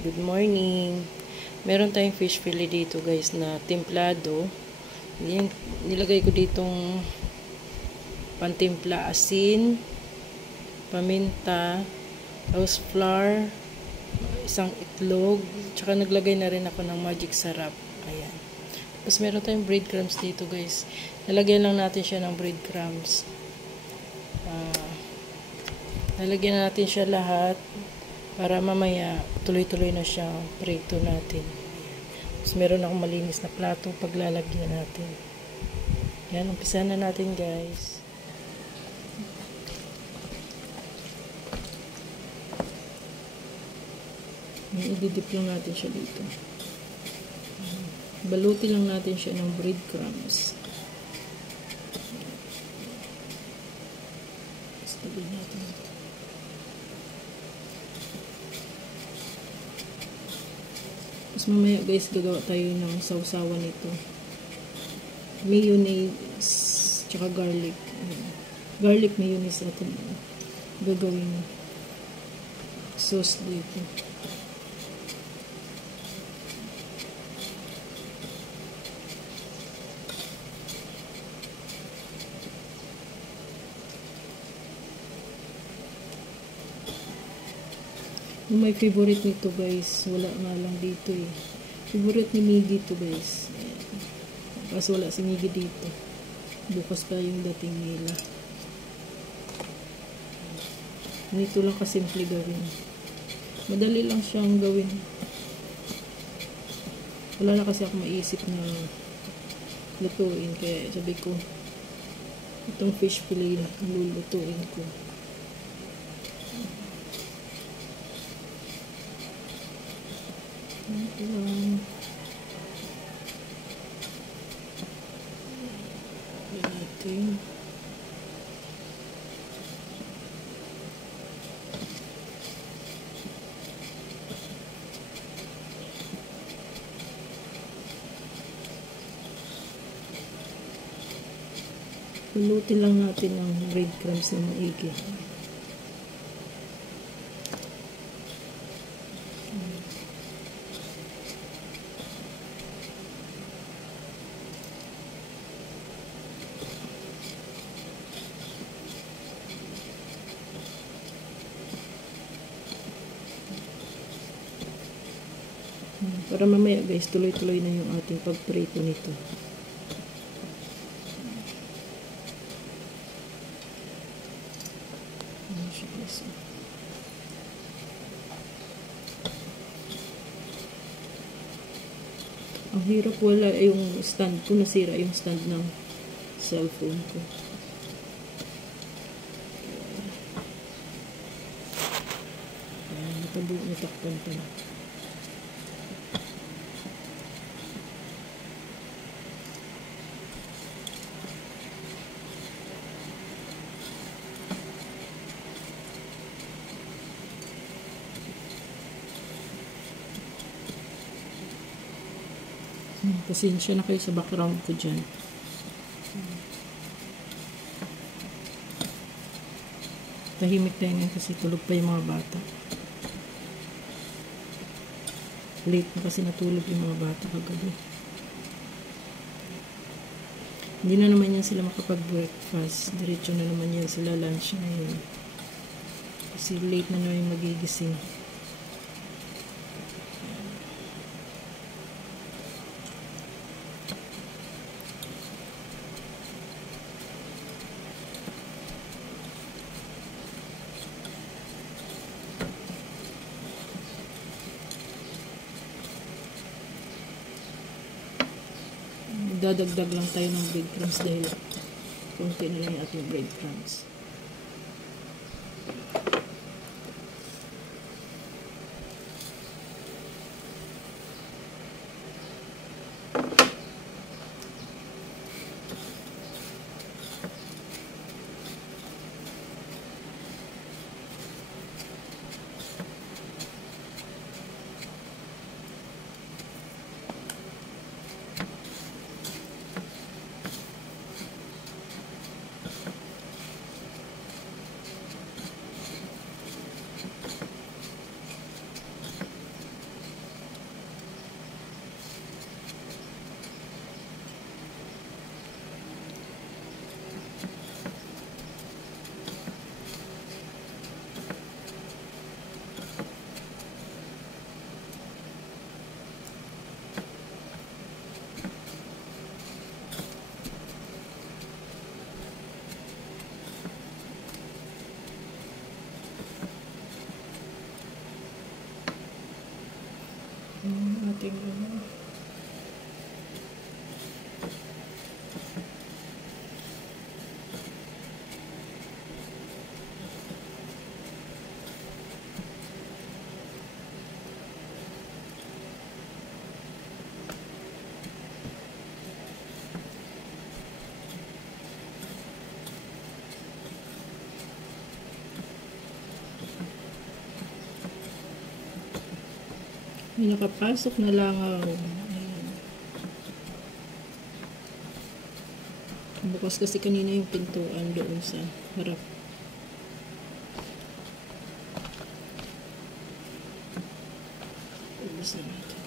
Good morning. Meron tayong fish fillet dito guys na templado. Nilagay ko ditong pantimpla, asin, paminta, tapos flour, isang itlog, tsaka naglagay na rin ako ng magic sarap. Ayan. Tapos meron tayong breadcrumbs dito guys. Nalagyan lang natin siya ng breadcrumbs. Nalagyan natin siya lahat para mamaya tuloy-tuloy na siya prito natin. Tapos meron akong malinis na plato paglalagyan natin. Yan, umpisa na natin guys. I-dip lang natin siya dito. Balutin lang natin siya ng breadcrumbs. Tabi natin ito. Tapos mamaya guys, gagawa tayo ng sausawan nito. Mayonnaise, tsaka garlic. Garlic mayonnaise natin gagawin sauce dito. Yung may favorite nito guys, wala nga lang dito eh. Favorite ni Miggy to guys. Kasi wala si Miggy dito. Bukas pa yung dating nila. Nito lang kasimple gawin. Madali lang siyang gawin. Wala na kasi ako maisip na lutuin. Kaya sabi ko, itong fish fillet lulutuin ko. Natin. Pulutin lang natin ang breadcrumbs na maigi. Para mamaya guys, tuloy-tuloy na yung ating pagprito nito. Ang hirap, wala yung stand ko, nasira yung stand ng cellphone ko. Natakpan pa na. Pasensya na kayo sa background ko dyan. Tahimik tayo ngayon kasi tulog pa yung mga bata. Late na kasi natulog yung mga bata kagabi. Hindi na naman yan sila makapag-breakfast. Diretso na naman yan sila lunch ngayon. Kasi late na naman yung magigising. Dadagdag lang tayo ng breadcrumbs dahil konti na lang yung ating breadcrumbs. May nakapasok na langaw. Ayan. Bukas kasi kanina yung pintuan doon sa harap. Ubusan natin.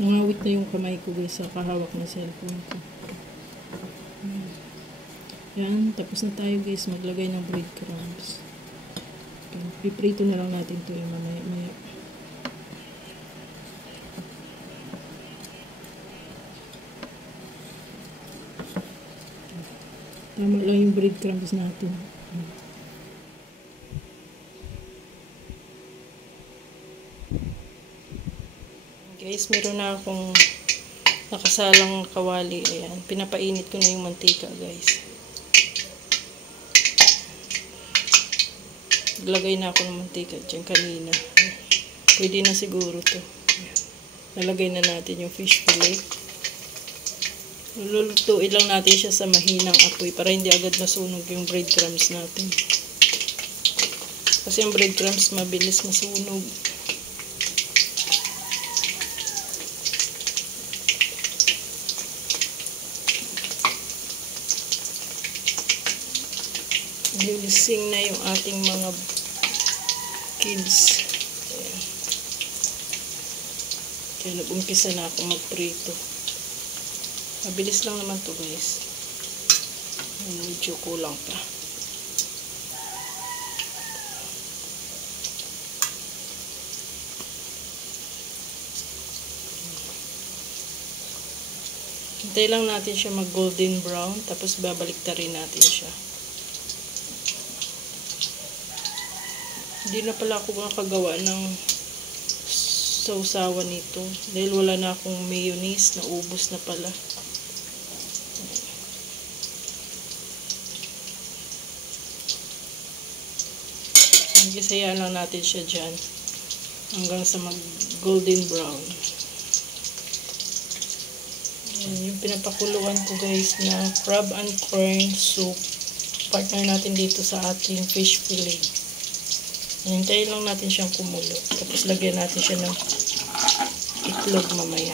Nangawit na yung kamay ko guys sa kahawak ng cellphone ko. Yan, tapos na tayo guys maglagay ng breadcrumbs. Piprito na lang natin ito yung mamaya. Tama lang yung breadcrumbs natin. Guys, meron na akong nakasalang kawali. Ayan, pinapainit ko na yung mantika guys. Naglagay na ako ng mantika dyan kanina. Pwede na siguro to. Ayan. Nalagay na natin yung fish fillet. Lulutuin lang natin siya sa mahinang apoy para hindi agad masunog yung breadcrumbs natin. Kasi yung breadcrumbs mabilis masunog. Ginising na yung ating mga kids. Kaya nag-umpisa na ako magprito. Mabilis lang naman to guys. Medyo kulang pa. Hintay lang natin siya mag golden brown. Tapos babalik ta rin natin siya. Hindi na pala ako makagawa ng sausawan nito. Dahil wala na akong mayonnaise. Naubos na pala. Gisayaan lang natin siya dyan. Hanggang sa mag golden brown. Ayan, yung pinapakuluan ko guys na crab and corn soup. Partner natin dito sa ating fish fillet. Hintayin lang natin siyang kumulo. Tapos lagyan natin siya ng itlog mamaya.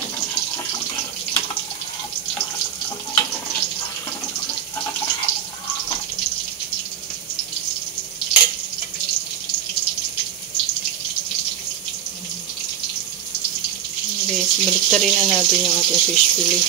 Guys, baliktarin na natin yung ating fish fillet.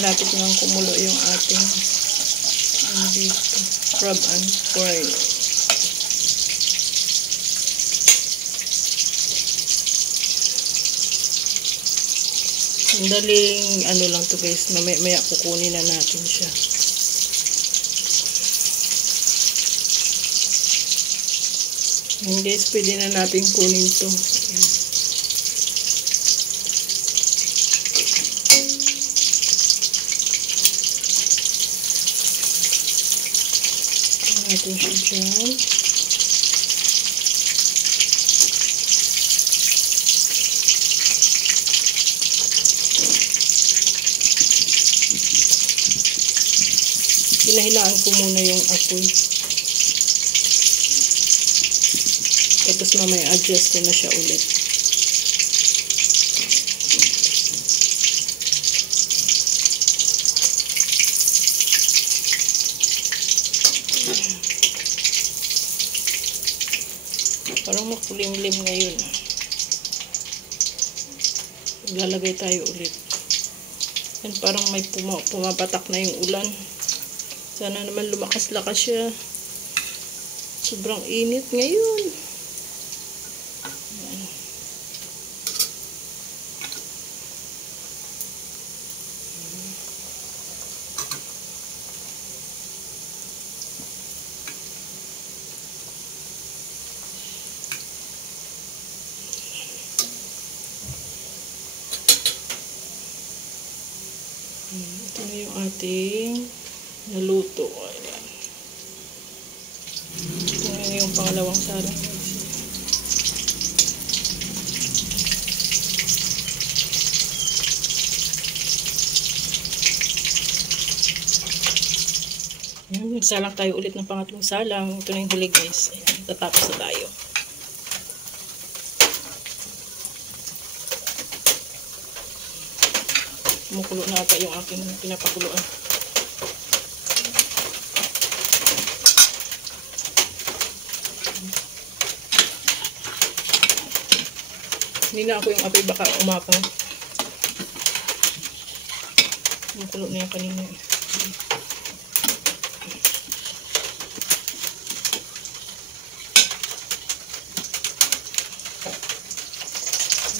Malapit nang kumulo yung ating crab and corn. Daling ano lang to guys, maya kukunin na natin siya. And guys, pwede na natin kunin to. Natin siya dyan. Hinahilaan ko muna yung apoy. Tapos mamaya adjust ko na siya ulit. Parang makulimlim ngayon. Lalagay tayo ulit. And parang may pumapatak na yung ulan. Sana naman lumakas-lakas siya. Sobrang init ngayon. Ito na yung ating naluto. Ayan. Ito na yung pangalawang salang. Ayan, nagsalang tayo ulit ng pangatlong salang. Ito na yung huli guys. Ayan, tatapos na tayo. Kumukulo na ata yung aking pinapakuluan. Hindi na ako yung apoy, baka umapaw. Kumukulo na yung kanina.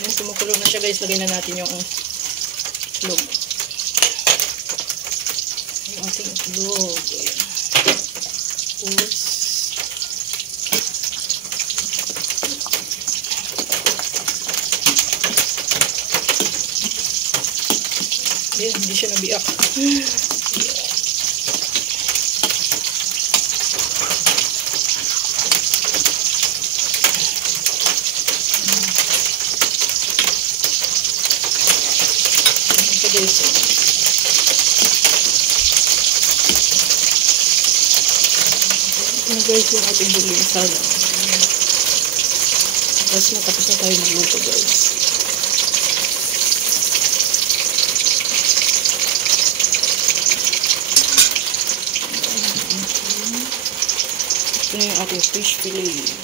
Ayan, kumukulo na siya guys. Lagay na natin yung itlog. Yung ating itlog. Tapos, ayan, hindi siya nabiyak. Guys, yung ating huling salang. Tapos matapos na tayo magluto guys. Ito na yung ating fish fillet.